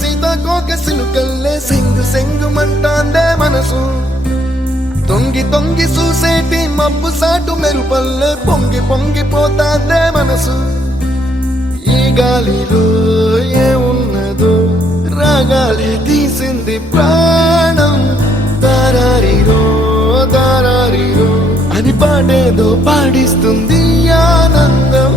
సీతాకోక సిలుకల్లే సెంగు సెంగు మంటాందే మనసు తొంగి తొంగి చూసేటి మబ్బు సాటు మెరుపల్లే పొంగి పొంగిపోతాందే మనసు ఈ గాలిలో ఏమున్నదో రాగాలే తీసింది ప్రాణం దారారిరో దారారిరో అని పాడేదో పాడిస్తుంది ఆనందం.